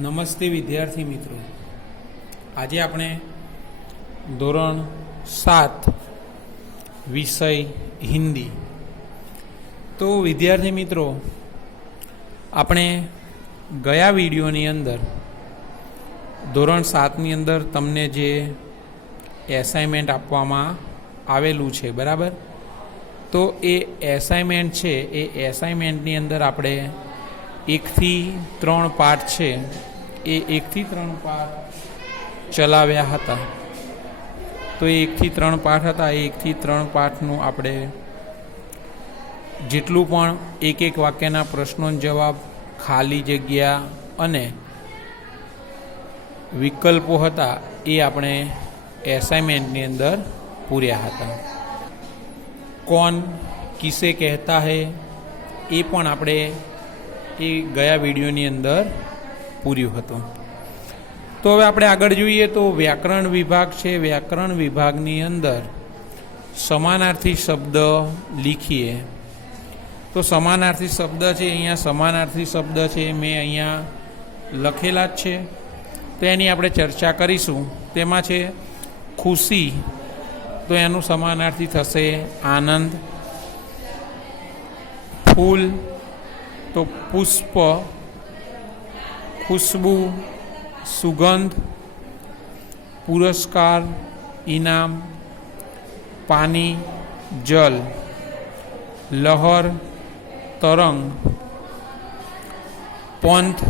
નમસ્તે વિદ્યાર્થી મિત્રો, આજે આપણે ધોરણ 7 વિષય હિન્દી. તો વિદ્યાર્થી મિત્રો, આપણે ગયા વિડીયોની અંદર ધોરણ 7ની અંદર તમને જે એસાઇનમેન્ટ આપવામાં આવેલું છે, બરાબર? તો એ એસાઇનમેન્ટ છે, એ એસાઇનમેન્ટની અંદર આપણે 1 થી 3 પાઠ છે, એ 1 થી 3 પાઠ ચલાવ્યા હતા. તો એ 1 થી 3 પાઠ હતા, એ 1 થી 3 પાઠનું આપણે જેટલું પણ એક વાક્યના પ્રશ્નોનો જવાબ, ખાલી જગ્યા અને વિકલ્પો હતા, એ આપણે એસાઇનમેન્ટની અંદર પૂર્યા હતા. કોણ કિસે કહેતા હૈ એ પણ આપણે એ ગયા વિડીયોની અંદર પૂર્યું હતું. તો હવે આપણે આગળ જોઈએ તો વ્યાકરણ વિભાગ છે. વ્યાકરણ વિભાગની અંદર સમાનાર્થી શબ્દ લીખીએ. તો સમાનાર્થી શબ્દ છે, અહીંયા સમાનાર્થી શબ્દ છે, મેં અહીંયા લખેલા જ છે. તો એની આપણે ચર્ચા કરીશું. તેમાં છે ખુશી, તો એનું સમાનાર્થી થશે આનંદ. ફૂલ તો પુષ્પ, ખુશ્બુ સુગંધ, પુરસ્કાર ઇનામ, પાણી જલ, લહર તરંગ, પંથ,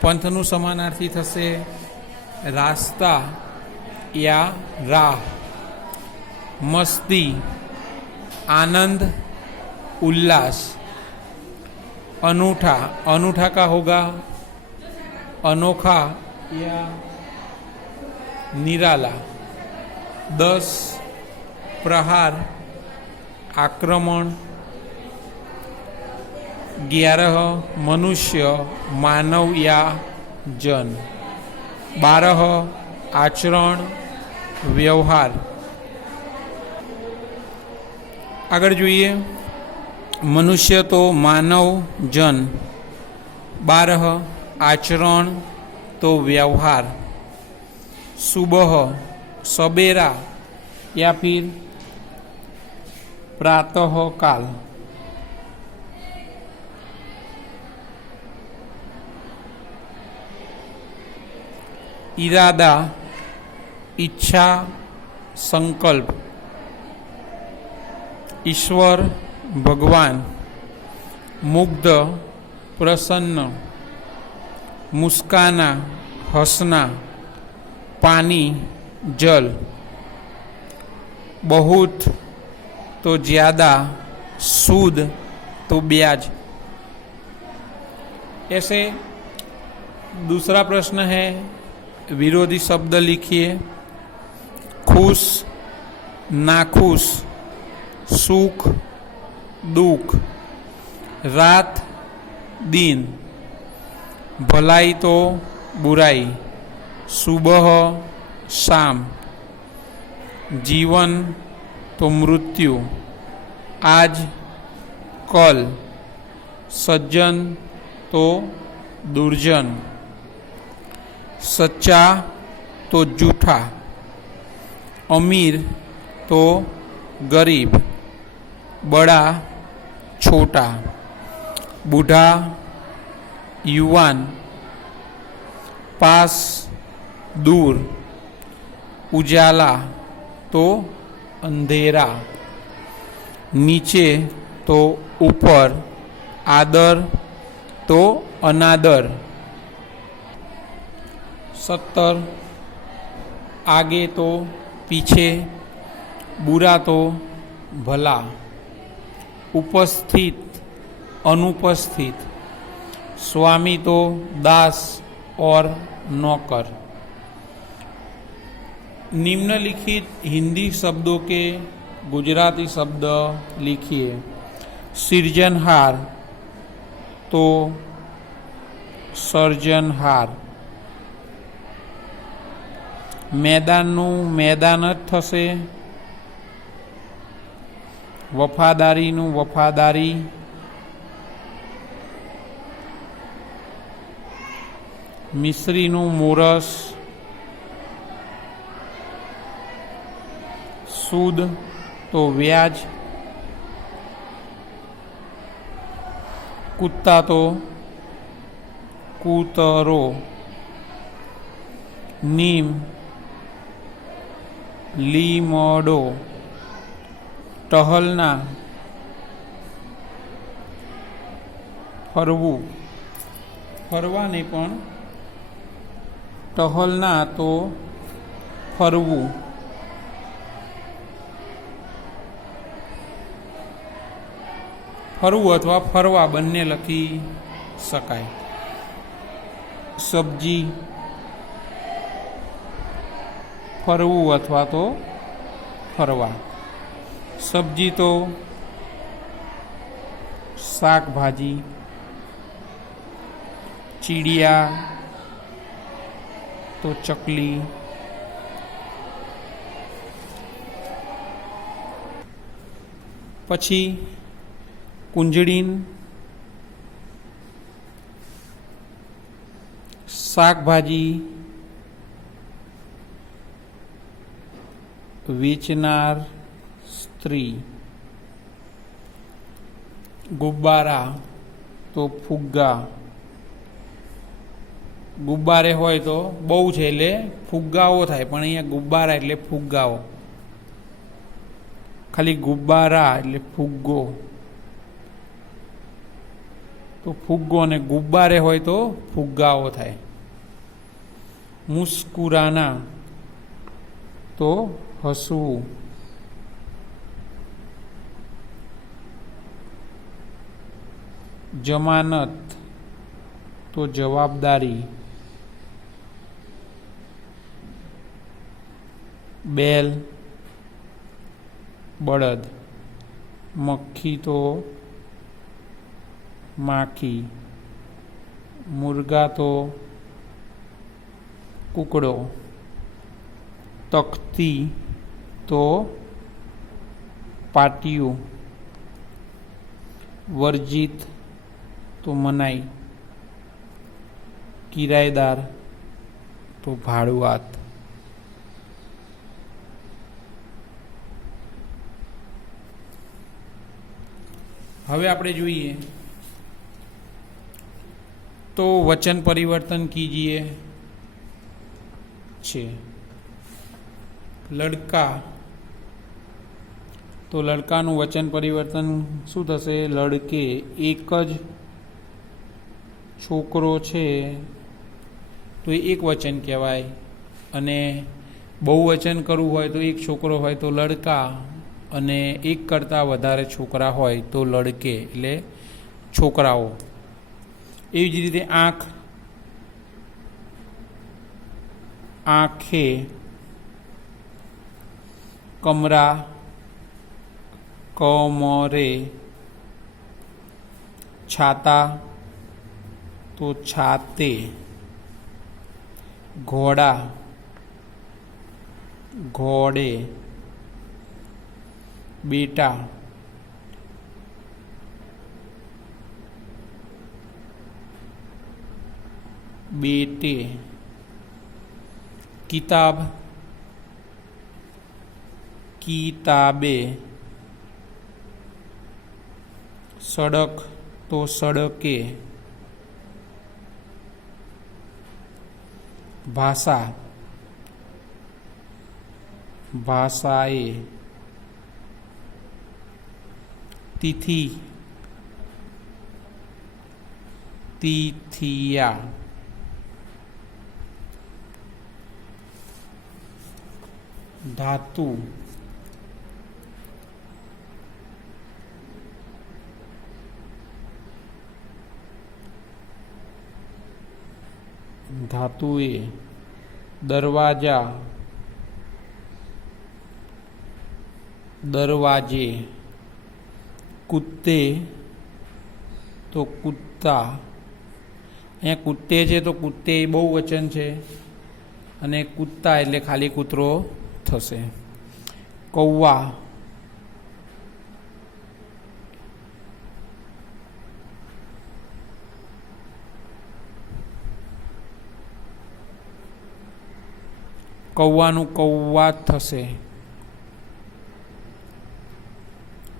પંથનું સમાનાર્થી થશે રાસ્તા યા રાહ. મસ્તી आनंद उल्लास. अनूठा, अनूठा का होगा अनोखा या निराला. 10 प्रहार आक्रमण. 11 मनुष्य मानव या जन. 12 आचरण व्यवहार. આગળ જોઈએ, મનુષ્ય તો માનવ જન. 12 आचरण तो व्यवहार. सुबह सबेरा या फिर प्रातः काल. इरादा इच्छा संकल्प. ईश्वर भगवान. मुग्ध प्रसन्न. मुस्काना हंसना. पानी जल. बहुत तो ज़्यादा. सूद तो ब्याज. ऐसे दूसरा प्रश्न है, विरोधी शब्द लिखिए. खुश नाखुश. सुख दुख. रात दिन. भलाई तो बुराई. सुबह शाम. जीवन तो मृत्यु. आज कल. सज्जन तो दुर्जन. सच्चा तो झूठा. अमीर तो गरीब. बड़ा छोटा. बूढ़ा युवान. पास दूर. उजाला तो अंधेरा. नीचे तो ऊपर. आदर तो अनादर. 70 आगे तो पीछे. बुरा तो भला. उपस्थित अनुपस्थित. स्वामी तो दास और नौकर. निम्नलिखित हिंदी शब्दों के गुजराती शब्द लिखिए. सृजनहार तो सर्जनहार. मैदानનું मैदान જ થશે. વફાદારીનું વફાદારી. મિશ્રીનું મોરસ, સૂદ તો વ્યાજ, કૂદતા તો કૂતરો, નીમ લીમડો, ટહલના ફરવું, ફરવાને પણ ટહલના તો ફરવું, ફરવું અથવા ફરવા બંને લખી શકાય. સબ્જી ફરવું અથવા તો ફરવા. સબ્જી તો શાકભાજી, ચીડિયા તો ચકલી, પછી કુંજળીન શાકભાજી વેચનાર સ્ત્રી, ગુબ્બારા તો ફુગ્ગા. ગુબ્બારે હોય તો બહુ છે એટલે ફુગ્ગાઓ થાય, પણ અહીંયા ગુબ્બારા એટલે ફુગ્ગાઓ. ખાલી ગુબ્બારા એટલે ફુગ્ગો, તો ફુગ્ગો અને ગુબ્બારે હોય તો ફુગ્ગાઓ થાય. મુસ્કુરાના તો હસવું. જમાનત તો જવાબદારી. બેલ બળદ, મક્ખી તો માખી, મુર્ગા તો કૂકડો, તખ્તી તો પાટિયું, વર્જિત તો મનાઈ, કિરાયદાર તો ભાડુઆત. હવે આપણે જોઈએ તો વચન પરિવર્તન કીજીએ છે. લડકા તો લડકાનું વચન પરિવર્તન શું થશે? લડકે. એક જ છોકરો છે તો એ એક વચન કહેવાય, અને બહુવચન કરવું હોય તો એક છોકરો હોય તો લડકા, અને એક કરતાં વધારે છોકરા હોય તો લડકે એટલે છોકરાઓ. એવી જ રીતે આંખ, આંખે, કમરા, કમરે, છાતા તો છાતે, ઘોડા, ઘોડે, બેટા, बेटे, किताब, किताबे, सड़क तो सड़के, भाषा, भाषाए, तिथि, तिथिया, धातु, धातुए, दरवाजा, दरवाजे, कुत्ते तो कुत्ता. અહીંયા કુત્તે છે તો કુત્તે બહુ વચન છે, અને કૂદતા એટલે ખાલી કૂતરો થશે. કૌવા, કૌવાનું કૌવા થશે.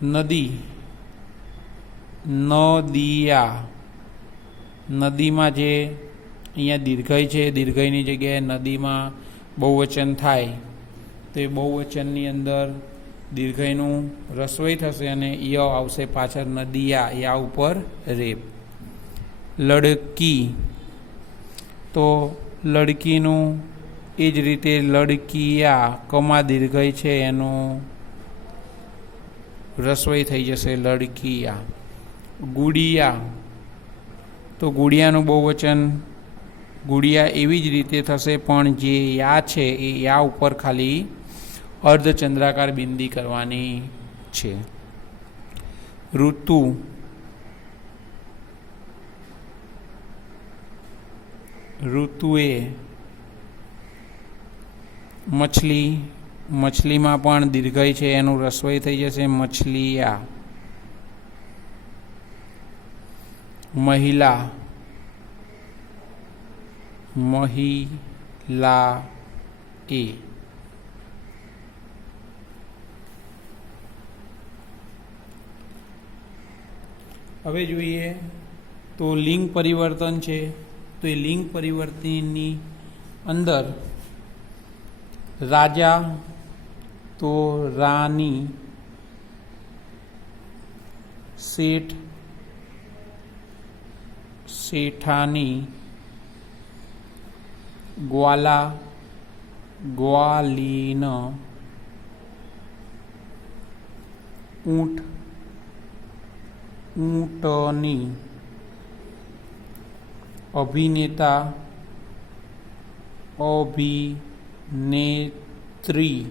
નદી, નદિયા. નદીમાં જે અહીંયા દીર્ઘઈ છે, દીર્ઘઈની જગ્યાએ નદીમાં બહુવચન થાય તો એ બહુવચનની અંદર દીર્ઘઈનું રસવઈ થશે અને ય આવશે પાછળ નદિયા, યા ઉપર રેપ. લડકી, તો લડકીનું એ જ રીતે લડકીયા, કમા દીર્ઘઈ છે એનું રસવઈ થઈ જશે લડકીયા. ગુડિયા, તો ગુડિયાનું બહુવચન ગુડિયા એવી જ રીતે થશે, પણ જે યા છે એ યા ઉપર ખાલી અર્ધચંદ્રાકાર બિંદી કરવાની છે. ઋતુ, ઋતુએ. મછલી, મછલીમાં પણ દીર્ઘઈ છે એનું રસવઈ થઈ જશે મછલીયા. મહિલા, મહિલા એ. હવે જોઈએ તો લિંગ પરિવર્તન છે. તો એ લિંગ પરિવર્તનની અંદર રાજા, તો રાની. શેઠ, શેઠાની. ગ્વાલા, ગ્વાલીન. ઊંટ, ઊંટની. અભિનેતા, અભિનેત્રી.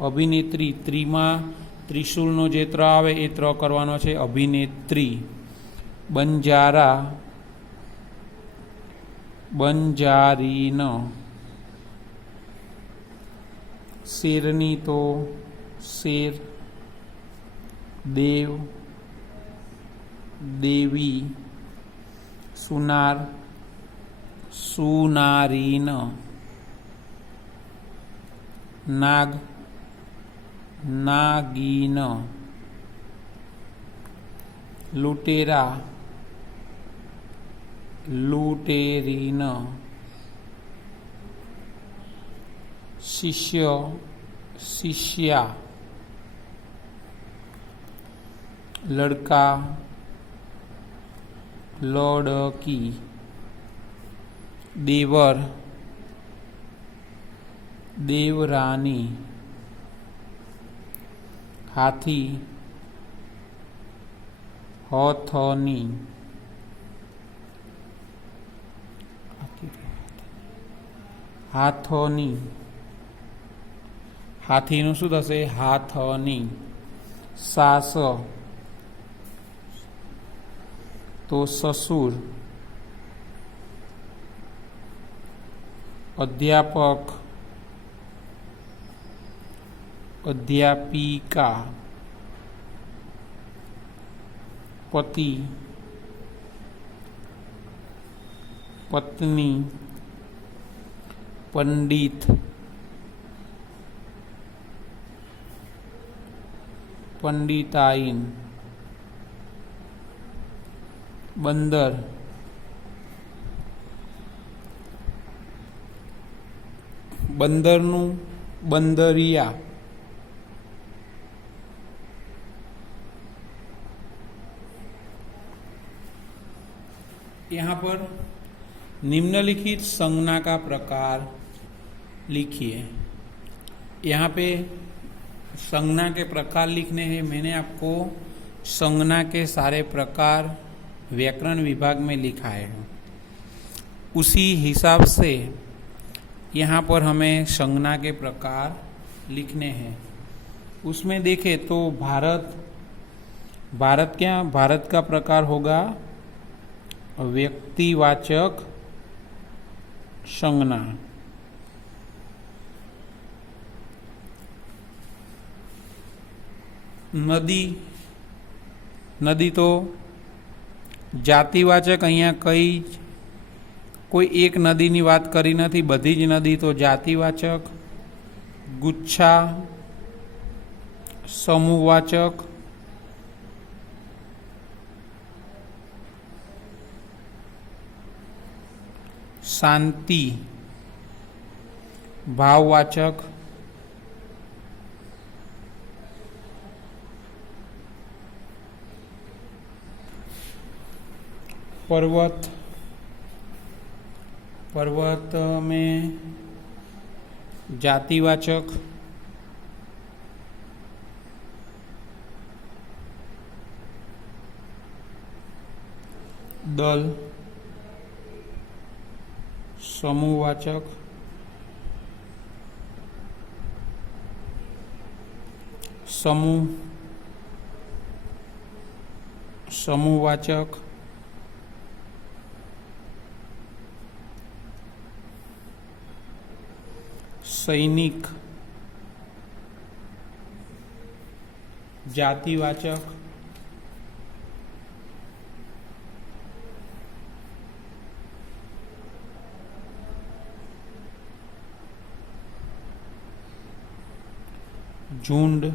અભિનેત્રી, ત્રીમાં ત્રિશુલનો જે ત્ર આવે એ ત્ર કરવાનો છે અભિનેત્રી. બંજારા, બંજારીન. શેરની, તો શેર. દેવ, દેવી. સુનાર, સુનારીન. નાગ, નાગીન. લૂંટેરા, લૂંટેરીન. શિષ્ય, શિષ્યા. લડકા, લડકી. દેવર, દેવરાની. હાથી, હથની. હાથની. હાથીનું શું થશે હાથની. સાસ, તો સસુર. અધ્યાપક, અધ્યાપિકા. પતિ, પત્ની. પંડિત, પંડિતાઈન. બંદર, બંદરનું બંદરિયા. यहाँ पर निम्नलिखित संज्ञा का प्रकार लिखिए. यहाँ पे संज्ञा के प्रकार लिखने हैं. मैंने आपको संज्ञा के सारे प्रकार व्याकरण विभाग में लिखाए हैं. उसी हिसाब से यहाँ पर हमें संज्ञा के प्रकार लिखने हैं. उसमें देखें तो भारत, भारत क्या, भारत का प्रकार होगा व्यक्तिवाचक संज्ञा. नदी, नदी तो जातिवाचक अहींया कई કોઈ એક નદીની વાત કરી નથી, બધી જ નદી. તો જાતિવાચક, ગુચ્છા, સમૂહવાચક, શાંતિ, ભાવવાચક, पर्वत, पर्वत में जातिवाचक, दल, समूहवाचक, समूह, समूहवाचक, सैनिक, जातिवाचक, झुंड,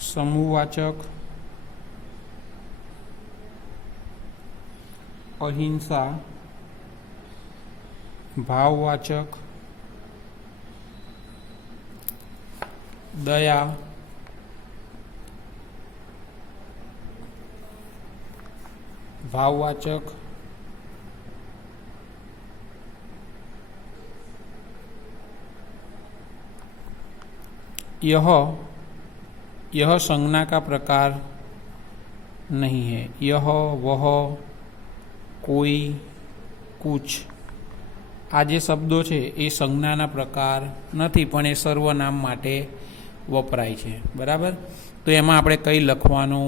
समूहवाचक, अहिंसा, भाववाचक, दया, भाववाचक, यह संज्ञा का प्रकार नहीं है। यह, वह, कोई, कुछ आ जे शब्दों है ये संज्ञाना प्रकार नहीं, पण ए सर्वनाम माटे वपराय छे। बराबर। तो एमां आपणे कई लखवानुं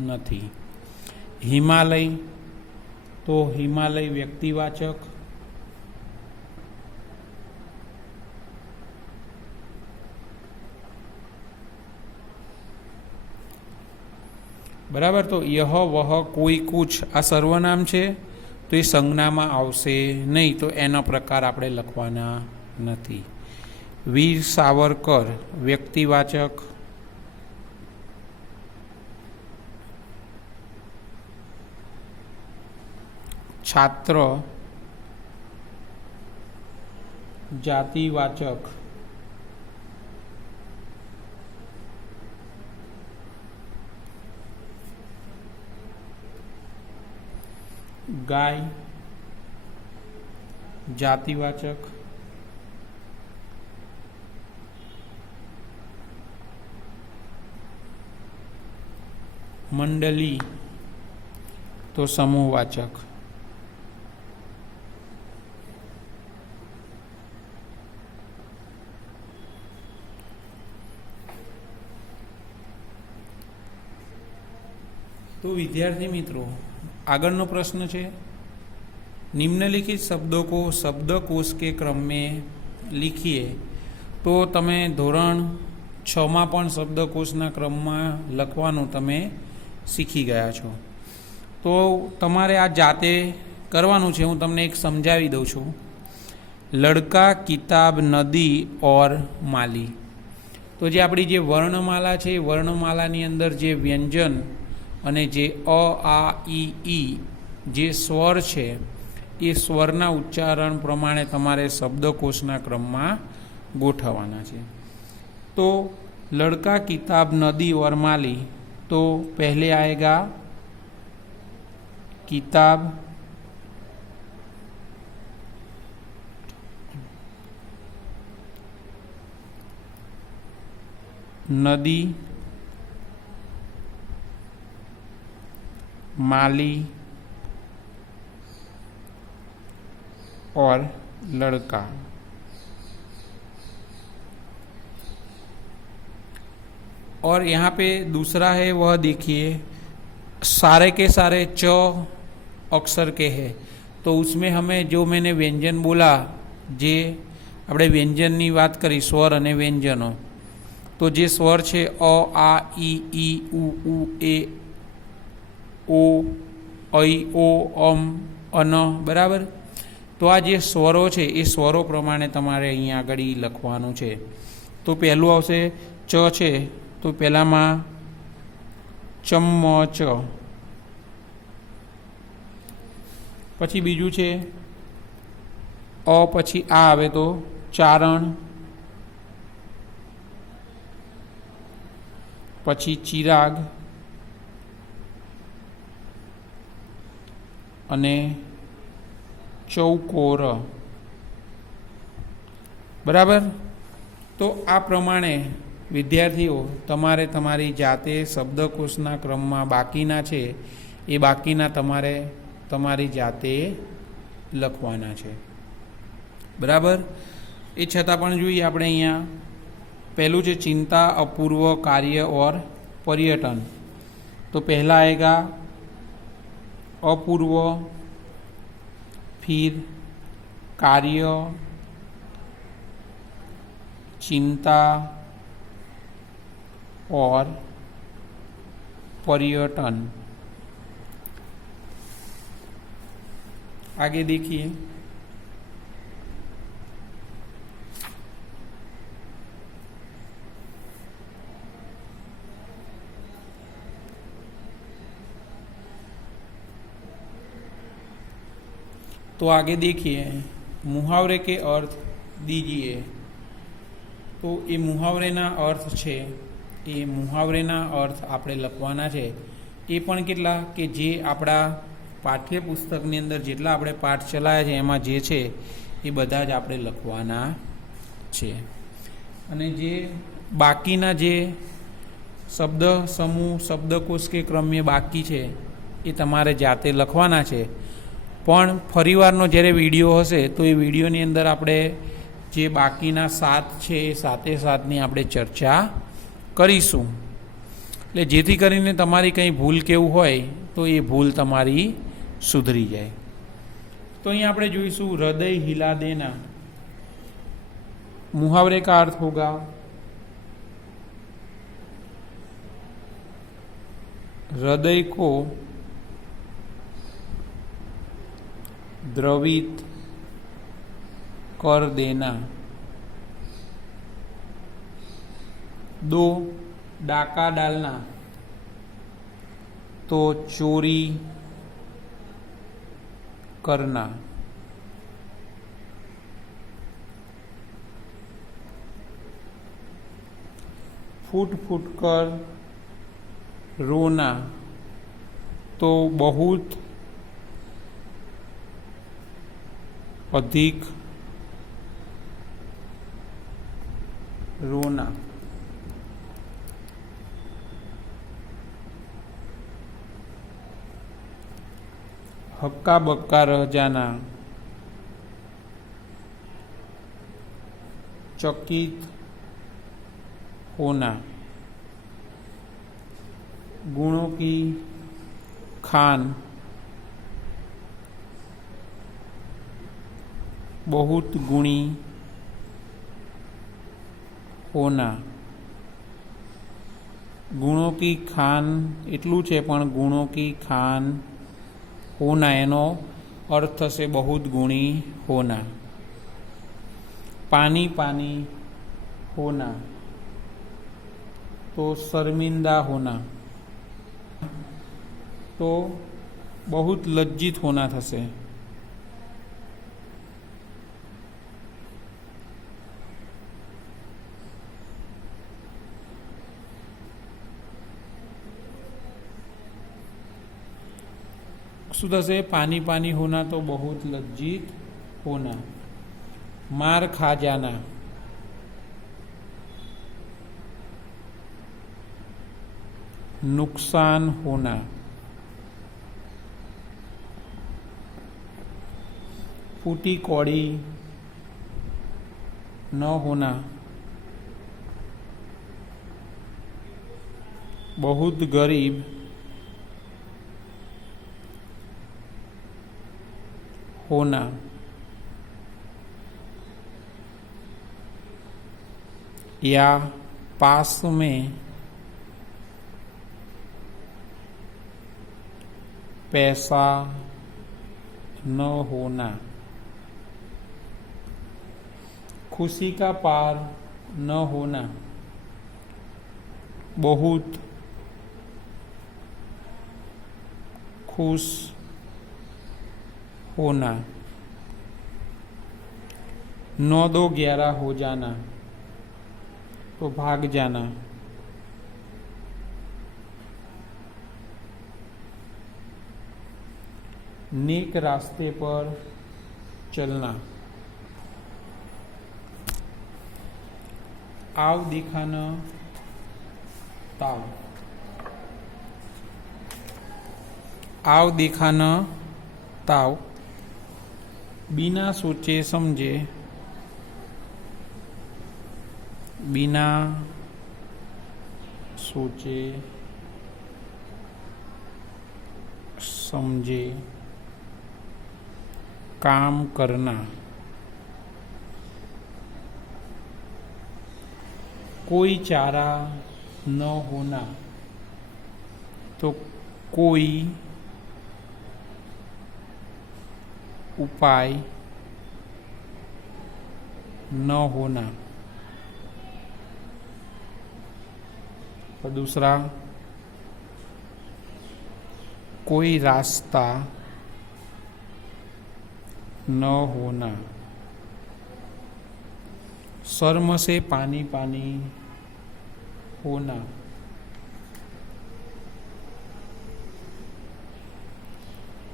नथी। हिमालय, तो हिमालय व्यक्तिवाचक, बराबर। तो यह, वह, कोई, कुछ आ सर्वनाम छे तो ये संज्ञा में आवशे नहीं, तो एनो प्रकार आपणे लखवाना नथी। वीर सावरकर व्यक्तिवाचक, छात्र जातिवाचक, गाय जातिवाचक, मंडली तो समूहवाचक। तो विद्यार्थी मित्रों आगळनो प्रश्न है, निम्नलिखित शब्दों को शब्दकोश के क्रम में लिखिए। तो तमे धोरण 6 में पण शब्दकोशना क्रम में लखवानुं तमे शीखी गया छो। तो तमारे आ जाते करवानुं छे। हूँ तमने एक समझावी दऊं छूं। लड़का, किताब, नदी और माली। तो जे आपणी जे वर्णमाला छे, वर्णमालानी अंदर जे व्यंजन अने जे अ, आ, ई जे स्वर है ये स्वरना उच्चारण प्रमाणे तमारे शब्दकोशना क्रम में गोठवाना है। तो लड़का, किताब, नदी और माली, तो पहले आएगा किताब, नदी, माली और लड़का। और यहाँ पे दूसरा है वह देखिए, सारे के सारे च अक्षर के हैं। तो उसमें हमें जो मैंने व्यंजन बोला, जे अपने व्यंजन की बात करी, स्वर अने व्यंजनों, तो जे स्वर है अ, आ, ई, उ, ए, ओ, ऐ ओ अम अन बराबर। तो आ जे स्वरो है ये स्वरो प्रमाणे तमारे अहीं आगळ लखवानुं छे। तो पहलू आवशे च है तो पहलामां चम्मच, पछी बीजू है अ पछी आ आवे तो चारण, पछी चिराग अने चौकोर बराबर। तो आ प्रमाणे विद्यार्थीओ तमारे तमारी जाते शब्दकोशना क्रम में बाकीना छे ए बाकीना तमारे तमारी जाते लखवाना छे बराबर। ए छतां पण जोईए आपणे अहींया पहलू है चिंता, अपूर्व, कार्य और पर्यटन। तो पहला आएगा अपूर्व, फिर कार्य, चिंता और पर्यटन। आगे देखिए तो आगे देखिए मुहावरे के अर्थ दीजिए। तो ये मुहावरेना अर्थ छे ए मुहावरेना अर्थ आपणे लखवाना छे। ए पण केटला के जे आपणा पाठ्यपुस्तकनी अंदर जेटला आपणे पाठ चलाया छे एमां जे छे ए बधा ज आपणे लखवाना छे। अने जे बाकीना जे शब्द समूह शब्दकोश के क्रमे बाकी छे ए तमारे जाते लखवाना छे। पण फरीवारनो ज्यारे विडियो हशे तो ए विडियोनी अंदर आपणे जे बाकीना 7 छे ए 7 आपणे चर्चा करीशुं। એટલે જેથી કરીને તમારી કંઈ ભૂલ કેવું હોય તો એ ભૂલ તમારી સુધરી જાય। તો અહીં આપણે જોઈશું હૃદય हिला देना। मुहावरे का अर्थ होगा हृदय को द्रवित कर देना। 2 डाका डालना तो चोरी करना। 1 फूट फूट कर रोना तो बहुत अधिक रोना। हक्का बक्का रह जाना चकित होना। गुणों की खान बहुत गुणी होना। गुणों की खान एटलू है पण गुणों की खान होना एनो अर्थ से बहुत गुणी होना। पानी पानी होना तो शर्मिंदा होना। तो बहुत लज्जित होना थशे। से पानी पानी होना तो बहुत लज्जित होना। मार खा जाना नुकसान होना। फूटी कौड़ी न होना बहुत गरीब होना। या पास में पैसा न होना, खुशी का पार न होना, बहुत खुश होना, 9-2-11 हो जाना, तो भाग जाना, नेक रास्ते पर चलना, आव दिखाना ताव, आव दिखाना ताव, बिना सोचे समझे, बिना सोचे समझे काम करना, कोई चारा न होना, तो कोई उपाय न होना। और दूसरा, कोई रास्ता न होना, शर्म से पानी पानी होना,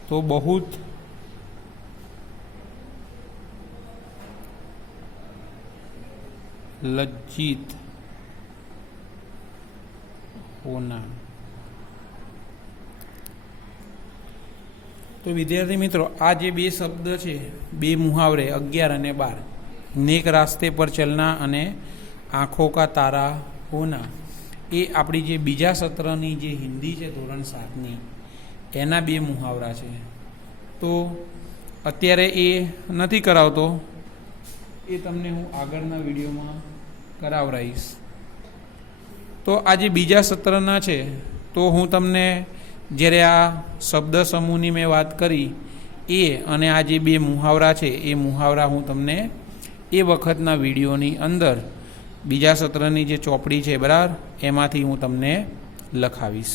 तो बहुत लज्जित होना। तो विद्यार्थी मित्रों, आ जे बे शब्द है, बे मुहावरे 11 અને 12, नेक रास्ते पर चलना अने आँखों का तारा होना, ये आपणी जे बीजा सत्रनी जे हिंदी है धोरण 7 एना बे मुहावरा है। तो अत्यारे ए नथी करावतो, ए तमने हूँ आगळना विडियो में करावराईश। तो आज बीजा सत्रना है, तो हूँ तमने જ્યારે આ શબ્દ સમૂહની મેં વાત કરી એ અને આ જે બે મુહાવરા છે એ મુહાવરા હું તમને એ વખતના વિડીયોની અંદર બીજા સત્રની જે ચોપડી છે બરાબર એમાંથી હું તમને લખાવીશ।